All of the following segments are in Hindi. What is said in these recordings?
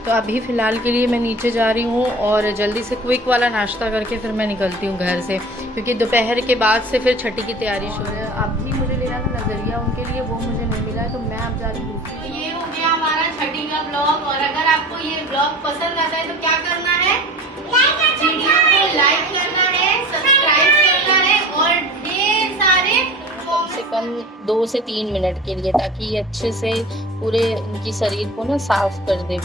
तो अभी फ़िलहाल के लिए मैं नीचे जा रही हूँ और जल्दी से क्विक वाला नाश्ता करके फिर मैं निकलती हूँ घर से, क्योंकि दोपहर के बाद से फिर छठी की तैयारी शुरू है। अभी मुझे लेना था नज़रिया उनके लिए, वो मुझे नहीं मिला है, तो मैं अब जा रही हूँ। तो ये हो गया हमारा छठी का ब्लॉग, और अगर आपको ये ब्लॉग पसंद आता है तो क्या करना है, वीडियो को लाइक करना है, सब्सक्राइब करना है और ढेर सारे कम से कम 2 से 3 मिनट के लिए, ताकि ये अच्छे से पूरे इनकी शरीर को ना साफ कर दे।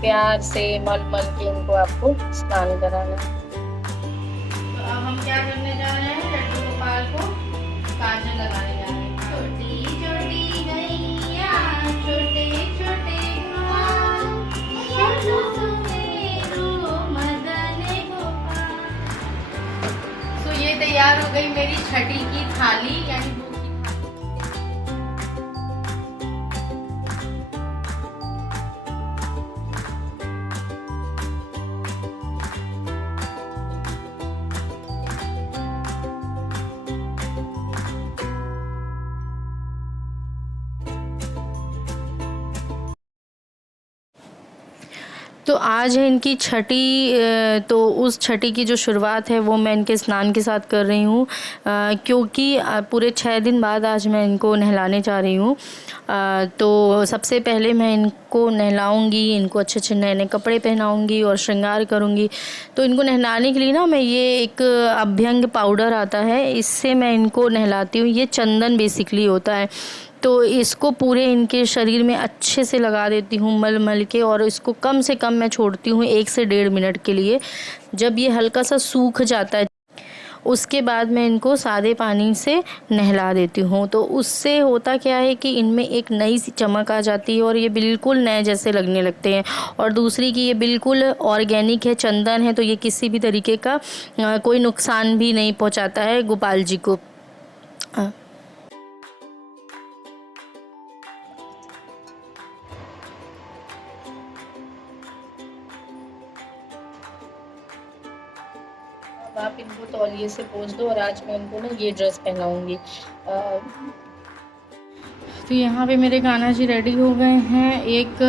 प्यार से मल मल के इनको आपको स्नान कराना है। तो अब हम क्या करने जा रहे हैं, लड्डू गोपाल को काजल लगाने जा रहे हैं। छोटी छोटी गैया छोटे छोटे तो ये तैयार हो गई मेरी छठी की थाली, यानी तो आज है इनकी छठी, तो उस छठी की जो शुरुआत है वो मैं इनके स्नान के साथ कर रही हूँ, क्योंकि पूरे 6 दिन बाद आज मैं इनको नहलाने जा रही हूँ। तो सबसे पहले मैं इनको नहलाऊंगी, इनको अच्छे अच्छे नए नए कपड़े पहनाऊंगी और श्रृंगार करूंगी। तो इनको नहलाने के लिए ना मैं ये एक अभ्यंग पाउडर आता है, इससे मैं इनको नहलाती हूँ। ये चंदन बेसिकली होता है, तो इसको पूरे इनके शरीर में अच्छे से लगा देती हूँ मल मल के, और इसको कम से कम मैं छोड़ती हूँ 1 से 1.5 मिनट के लिए। जब ये हल्का सा सूख जाता है उसके बाद मैं इनको सादे पानी से नहला देती हूँ। तो उससे होता क्या है कि इनमें एक नई सी चमक आ जाती है और ये बिल्कुल नए जैसे लगने लगते हैं। और दूसरी कि ये बिल्कुल ऑर्गेनिक है, चंदन है, तो ये किसी भी तरीके का कोई नुकसान भी नहीं पहुँचाता है गोपाल जी को। आप इनको तौलिए से पोंछ दो, और आज मैं इनको ना ये ड्रेस पहनाऊंगी। तो यहाँ पे मेरे कान्हा जी रेडी हो गए हैं। एक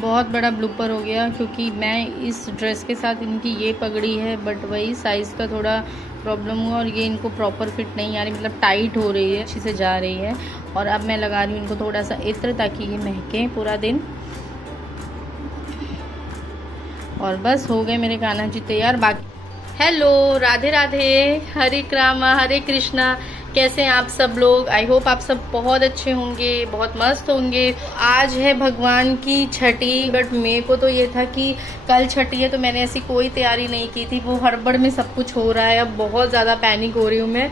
बहुत बड़ा ब्लूपर हो गया, क्योंकि मैं इस ड्रेस के साथ इनकी ये पगड़ी है, बट वही साइज़ का थोड़ा प्रॉब्लम हुआ और ये इनको प्रॉपर फिट नहीं आ रही, मतलब टाइट हो रही है, अच्छी से जा रही है। और अब मैं लगा रही हूँ इनको थोड़ा सा इत्र, ताकि ये महके पूरा दिन। और बस हो गए मेरे कान्हा जी तैयार। बाकी हेलो, राधे राधे, हरे रामा हरे कृष्णा, कैसे हैं आप सब लोग। आई होप आप सब बहुत अच्छे होंगे, बहुत मस्त होंगे। आज है भगवान की छठी, बट मेरे को तो ये था कि कल छठी है, तो मैंने ऐसी कोई तैयारी नहीं की थी। वो हड़बड़ में सब कुछ हो रहा है, अब बहुत ज़्यादा पैनिक हो रही हूँ मैं।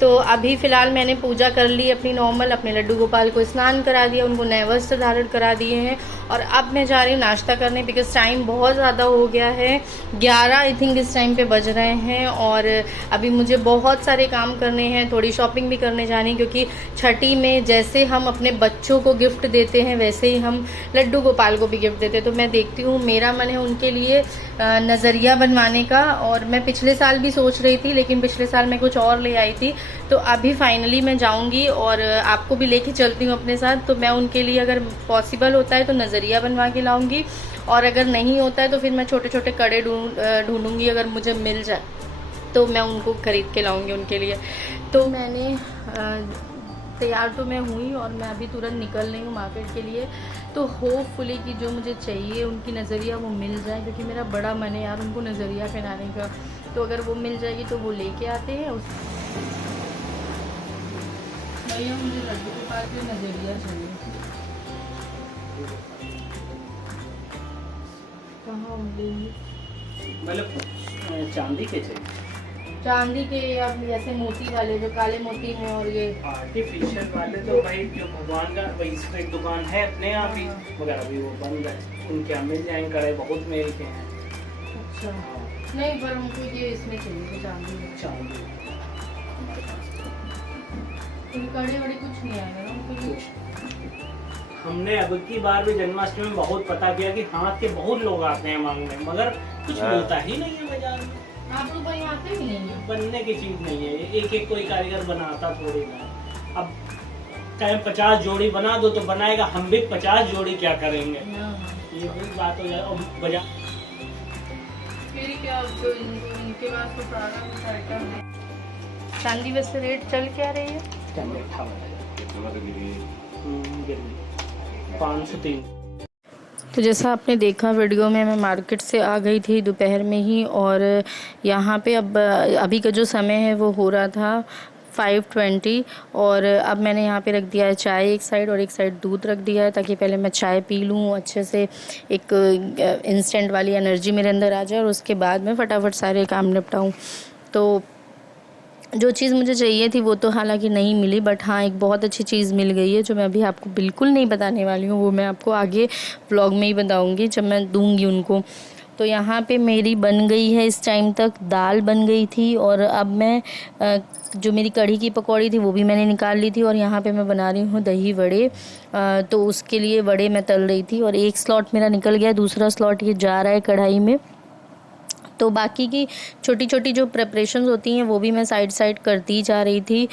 तो अभी फ़िलहाल मैंने पूजा कर ली अपनी नॉर्मल, अपने लड्डू गोपाल को स्नान करा दिया, उनको नए वस्त्र धारण करा दिए हैं। और अब मैं जा रही हूँ नाश्ता करने, बिकॉज टाइम बहुत ज़्यादा हो गया है, 11 आई थिंक इस टाइम पे बज रहे हैं। और अभी मुझे बहुत सारे काम करने हैं, थोड़ी शॉपिंग भी करने जानी है, क्योंकि छठी में जैसे हम अपने बच्चों को गिफ्ट देते हैं वैसे ही हम लड्डू गोपाल को भी गिफ्ट देते हैं। तो मैं देखती हूँ, मेरा मन है उनके लिए नज़रिया बनवाने का, और मैं पिछले साल भी सोच रही थी, लेकिन पिछले साल मैं कुछ और ले आई थी। तो अभी फाइनली मैं जाऊंगी और आपको भी लेके चलती हूँ अपने साथ। तो मैं उनके लिए अगर पॉसिबल होता है तो नज़रिया बनवा के लाऊंगी, और अगर नहीं होता है तो फिर मैं छोटे छोटे कड़े ढूंढूंगी, अगर मुझे मिल जाए तो मैं उनको खरीद के लाऊंगी उनके लिए। तो मैंने तैयार तो मैं हुई और मैं अभी तुरंत निकल रही हूँ मार्केट के लिए। तो होपफुली कि जो मुझे चाहिए उनकी नज़रिया वो मिल जाए, क्योंकि मेरा बड़ा मन है यार उनको नज़रिया पहनाने का। तो अगर वो मिल जाएगी तो वो लेके आते हैं। भैया मुझे लड्डू के पास भी नज़रिया चाहिए। कहाँ लेंगे? मतलब चांदी के चाहिए, चांदी के या ऐसे मोती वाले जो काले मोती हैं, और ये आर्टिफिशियल वाले तो भाई जो भगवान का वही इसमें एक दुकान है अपने यहाँ भी, मगर अभी वो बंद है। उनके यहाँ मिल जाएंगे, कड़े बहुत मेल के हैं। अच्छा नहीं, पर हमको ये इसमें चाहिए चांदी। चांदी कड़े वड़े कुछ नहीं आएगा ना उनको? हमने अब की बार भी जन्माष्टमी में बहुत पता किया कि हाथ के बहुत लोग आते हैं मांगने, मगर कुछ मिलता ही नहीं है बाजार में। आप लोग कहीं आते ही नहीं है, बनने की चीज नहीं है, एक एक कोई कारीगर बनाता थोड़ी ना। अब चाहे 50 जोड़ी बना दो तो बनाएगा, हम भी 50 जोड़ी क्या करेंगे, ये भी बात हो जाए। और बजा फिर क्या, इनके पास तो सारा कुछ आइटम है। चांदी वैसे रेट चल क्या रही है? 503। तो जैसा आपने देखा वीडियो में, मैं मार्केट से आ गई थी दोपहर में ही, और यहाँ पे अब अभी का जो समय है वो हो रहा था 5:20, और अब मैंने यहाँ पे रख दिया है चाय एक साइड, और एक साइड दूध रख दिया है, ताकि पहले मैं चाय पी लूँ अच्छे से, एक इंस्टेंट वाली एनर्जी मेरे अंदर आ जाए, और उसके बाद मैं फटाफट सारे काम निपटाऊँ। तो जो चीज़ मुझे चाहिए थी वो तो हालांकि नहीं मिली, बट हाँ एक बहुत अच्छी चीज़ मिल गई है, जो मैं अभी आपको बिल्कुल नहीं बताने वाली हूँ, वो मैं आपको आगे व्लॉग में ही बताऊँगी जब मैं दूँगी उनको। तो यहाँ पे मेरी बन गई है, इस टाइम तक दाल बन गई थी, और अब मैं जो मेरी कढ़ी की पकौड़ी थी वो भी मैंने निकाल ली थी, और यहाँ पे मैं बना रही हूँ दही वड़े। तो उसके लिए वड़े मैं तल रही थी, और एक स्लॉट मेरा निकल गया, दूसरा स्लॉट ये जा रहा है कढ़ाई में। तो बाकी की छोटी छोटी जो प्रिपरेशंस होती हैं वो भी मैं साइड करती जा रही थी।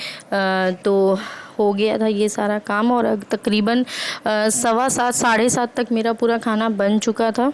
तो हो गया था ये सारा काम, और तकरीबन 7:15 7:30 तक मेरा पूरा खाना बन चुका था।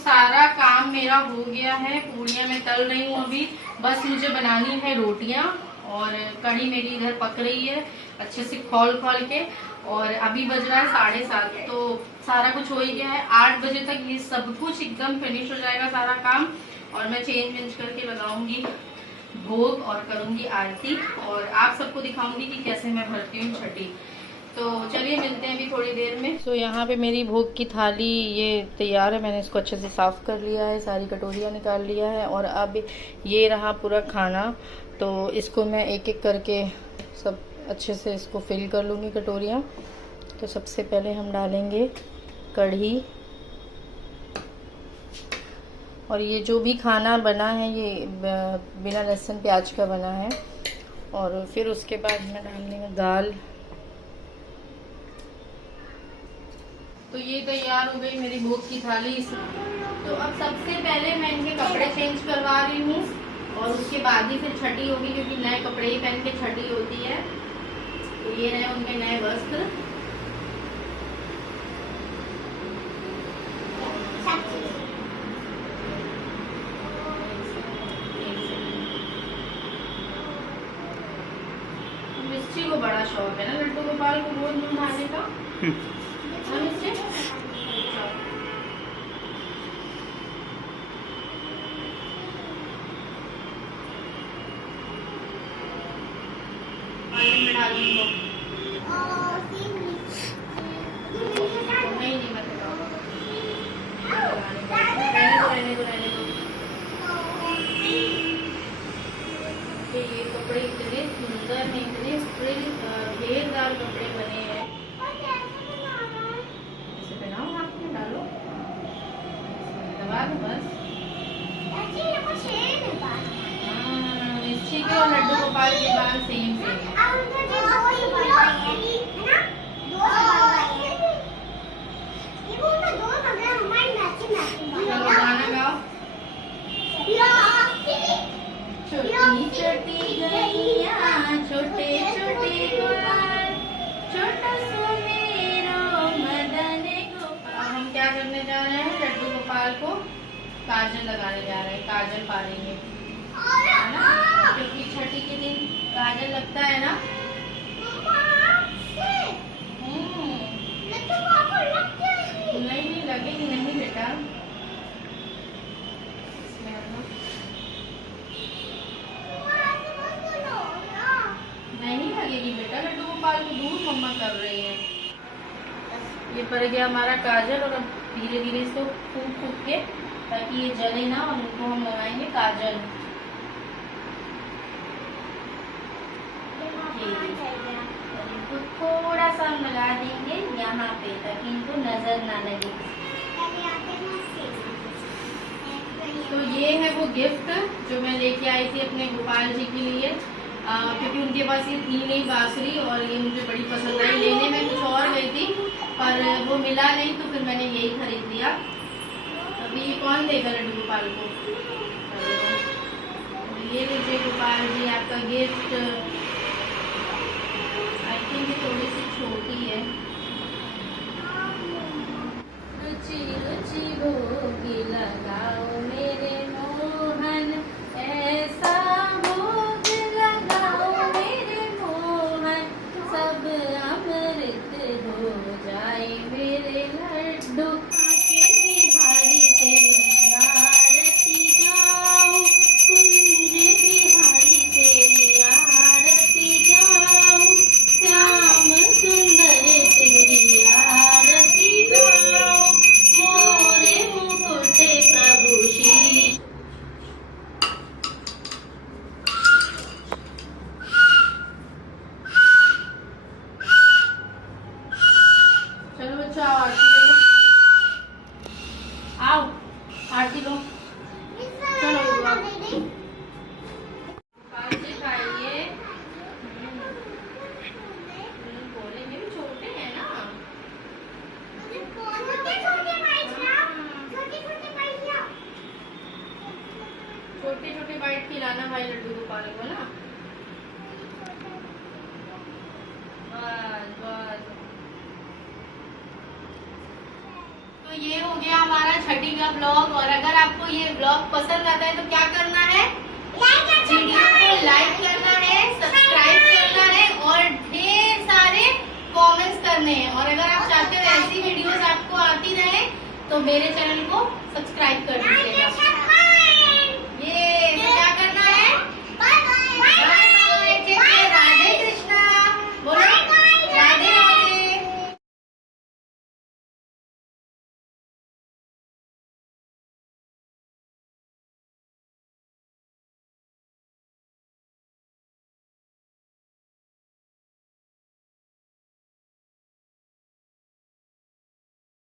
सारा काम मेरा हो गया है, पूड़ियाँ मैं तल रही हूँ अभी, बस मुझे बनानी है रोटियाँ, और कढ़ी मेरी इधर पक रही है अच्छे से खोल के, और अभी बज रहा है 7:30, तो सारा कुछ हो ही गया है। 8 बजे तक ये सब कुछ एकदम फिनिश हो जाएगा सारा काम, और मैं चेंज करके लगाऊंगी भोग और करूंगी आरती, और आप सबको दिखाऊंगी कि कैसे मैं भरती हूँ छठी। तो चलिए मिलते हैं अभी थोड़ी देर में। तो यहाँ पे मेरी भोग की थाली ये तैयार है, मैंने इसको अच्छे से साफ़ कर लिया है, सारी कटोरियाँ निकाल लिया है, और अब ये रहा पूरा खाना। तो इसको मैं एक एक करके सब अच्छे से इसको फिल कर लूँगी कटोरियाँ। तो सबसे पहले हम डालेंगे कढ़ी, और ये जो भी खाना बना है ये बिना लहसुन प्याज का बना है, और फिर उसके बाद मैं डालूँगी दाल। तो ये तैयार हो गई मेरी भोग की थाली। तो अब सबसे पहले मैं इनके कपड़े चेंज करवा रही हूँ, और उसके बाद ही फिर छठी होगी, क्योंकि नए कपड़े ही पहन के छठी होती है। तो ये रहे उनके नए वस्त्र। मिस्टी को बड़ा शौक है ना लड्डू गोपाल को रोज दूध खाने का। ये कपड़े इतने सुंदर हैं, इतने घेरदार कपड़े बने हैं। ऐसे पहनाओ, हाथ में डालो, दबा दो बस। मिर्ची के और लड्डू गोपाल के बाल सेम है। गाना गाओ। छोटी छोटी गैया छोटे छोटे गुलाल, छोटा सा मेरो मदन गोपाल। हम क्या करने जा रहे हैं, लड्डू गोपाल को काजल लगाने जा रहे हैं, काजल पारेंगे, है ना, क्योंकि छठी के दिन काजल लगता है ना। नहीं लगेगी नहीं बेटा। लगेगी बेटा, लड्डू गोपाल को दूर मम्मा कर रही है। ये पड़ गया हमारा काजल और अब धीरे धीरे इसको फूक फूक के, ताकि ये जले ना, और उनको हम लगाएंगे काजल। इनको थोड़ा सा हम लगा देंगे यहाँ पे, ताकि इनको नजर ना लगे। तो ये है वो गिफ्ट जो मैं लेके आई थी अपने गोपाल जी के लिए, क्योंकि उनके पास ये थी नहीं बांसुरी, और ये मुझे बड़ी पसंद आई। लेने में कुछ और गई थी पर वो मिला नहीं, तो फिर मैंने यही खरीद लिया। अभी ये कौन देगा लड्डू गोपाल को? ये लीजिए गोपाल जी आपका गिफ्ट। आई थिंक ये थोड़ी सी छोटी है। रुचि रुचि भोग लगाओ मेरे मोहन, ऐसा भोग लगाओ मेरे मोहन, सब अमृत हो जाए मेरे लड्डू। आके बिहारी तेरी आरती गाऊं, कुंज बिहारी तेरी आरती गाऊं, श्याम सुंदर तेरी आरती गाऊं, मोरे मुकुट प्रभु श्री। चलो बच्चों आरती लो, आओ आरती लो। चलो गोपाल जी खाइए। बोलेंगे भी छोटे हैं ना, छोटे छोटे बाइट खिलाना भाई लड्डू गोपाल को ना। बस बस। तो ये हो गया हमारा छठी का ब्लॉग, और अगर आपको ये ब्लॉग पसंद आता है तो क्या करना है? वीडियो को लाइक करना है, सब्सक्राइब करना है, और ढेर सारे कमेंट्स करने हैं। और अगर आप चाहते हो ऐसी वीडियोस आपको आती रहे तो मेरे चैनल को सब्सक्राइब कर दीजिएगा।